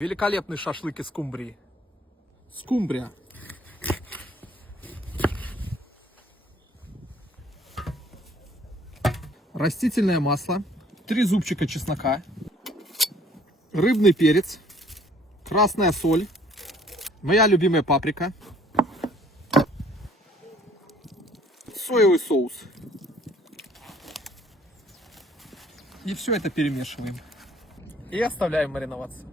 Великолепный шашлык из скумбрии. Скумбрия. Растительное масло. 3 зубчика чеснока. Рыбный перец. Красная соль. Моя любимая паприка. Соевый соус. И все это перемешиваем. И оставляем мариноваться.